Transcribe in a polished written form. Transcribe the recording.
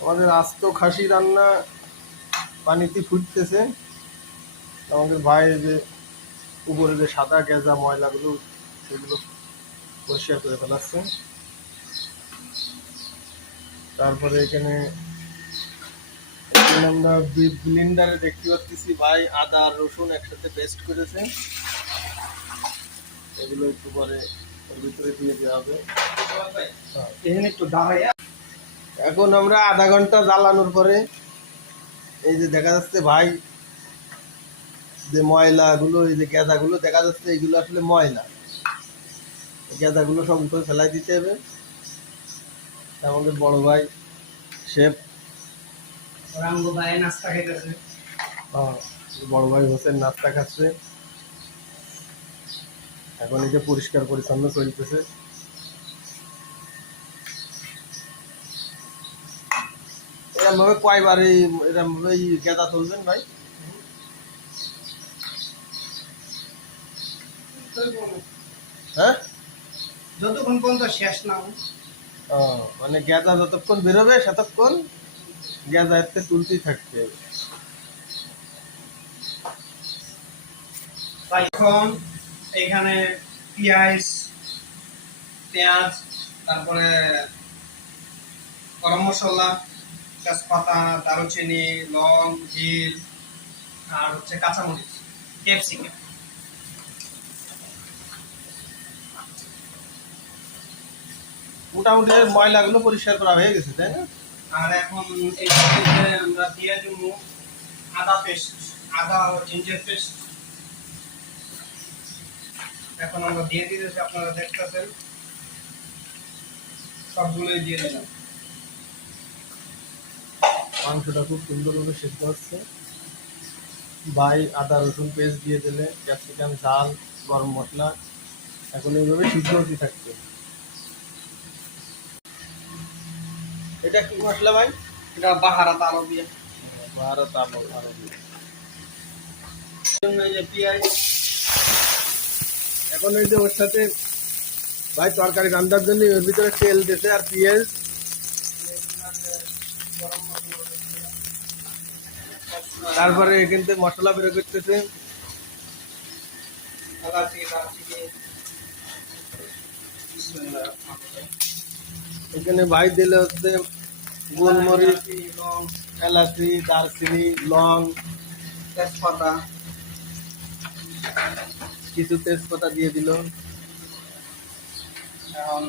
আমাদের আস্ত খাসি রান্না পানিতে ফুটতেছে। আমাদের ভাই যে উপরে যে সাদা গেজা ময়লাগুলো সেগুলো পরিষ্কার করে ফেলাচ্ছে। তারপরে এখানে আমরা ব্লেন্ডারে দেখতে পাচ্ছি ভাই আদা আর রসুন একসাথে পেস্ট করেছে। এগুলো একটু পরে ওর ভিতরে দিয়ে দেওয়া হবে। এখানে একটু দাঁড়াই। এখন আমরা আধা ঘন্টা জ্বালানোর পরে এই যে দেখা যাচ্ছে ভাই যে ময়লাগুলো, এই যে গেঁদাগুলো দেখা যাচ্ছে, এইগুলো আসলে ময়লা। গেঁদাগুলো সব উপরে ফেলাই দিতে হবে। আমাদের বড় ভাই শেফ রাঙ্গু ভাই নাস্তা খাইতেছে। বড় ভাই হোসেন নাস্তা খাচ্ছে। এখন এই যে পরিষ্কার পরিচ্ছন্ন চলতেছে। এরকম ভাবে কয়বার এরকম ভাবে গেঁদা তুলবেন ভাই? হ্যাঁ, যতক্ষণ পর্যন্ত শেষ না হয়। মানে গেঁদা যতক্ষণ বেরোবে ততক্ষণ গেঁদা এতে তুলতেই থাকতে হবে। এখন এখানে পেঁয়াজ, তারপরে গরম মশলা, তেজপাতা, দারুচিনি, লং, জির, আর হচ্ছে কাঁচামরিচ, ক্যাপসিকাম। মোটামুটি ময়লাগুলো পরিষ্কার করা হয়ে গেছে, তাই না? আর এখন এই আমরা দিয়ে দেবো আদা ও জিঞ্জার পেস্ট। এখন আমরা দিয়ে দিতেছি, আপনারা দেখতেছেন সবগুলোই দিয়ে দিলাম। মাংসটা খুব সুন্দরভাবে সেদ্ধ হচ্ছে। ভাই আদা রসুন পেস্ট দিয়ে দিলে, ক্যাপসিকাম, ঝাল, গরম মশলা, এখন এইভাবে সিদ্ধ হতে থাকবে। এটা কি মশলা ভাই? এটা বাহারাত আরবিয়া। ভারত আরবি। এই যে পেঁয়াজ, এখন এই যে ওর সাথে ভাই তরকারি রান্নার জন্য ওর ভিতরে তেল দিতে আর পেঁয়াজ, তারপরে কিন্তু মশলা বের করতেছে। এখানে ভাই দিলে হচ্ছে গোলমরিচ, এলাচি, দারচিনি, লং, তেজপাতা, কিছু তেজপাতা দিয়ে দিল। এখন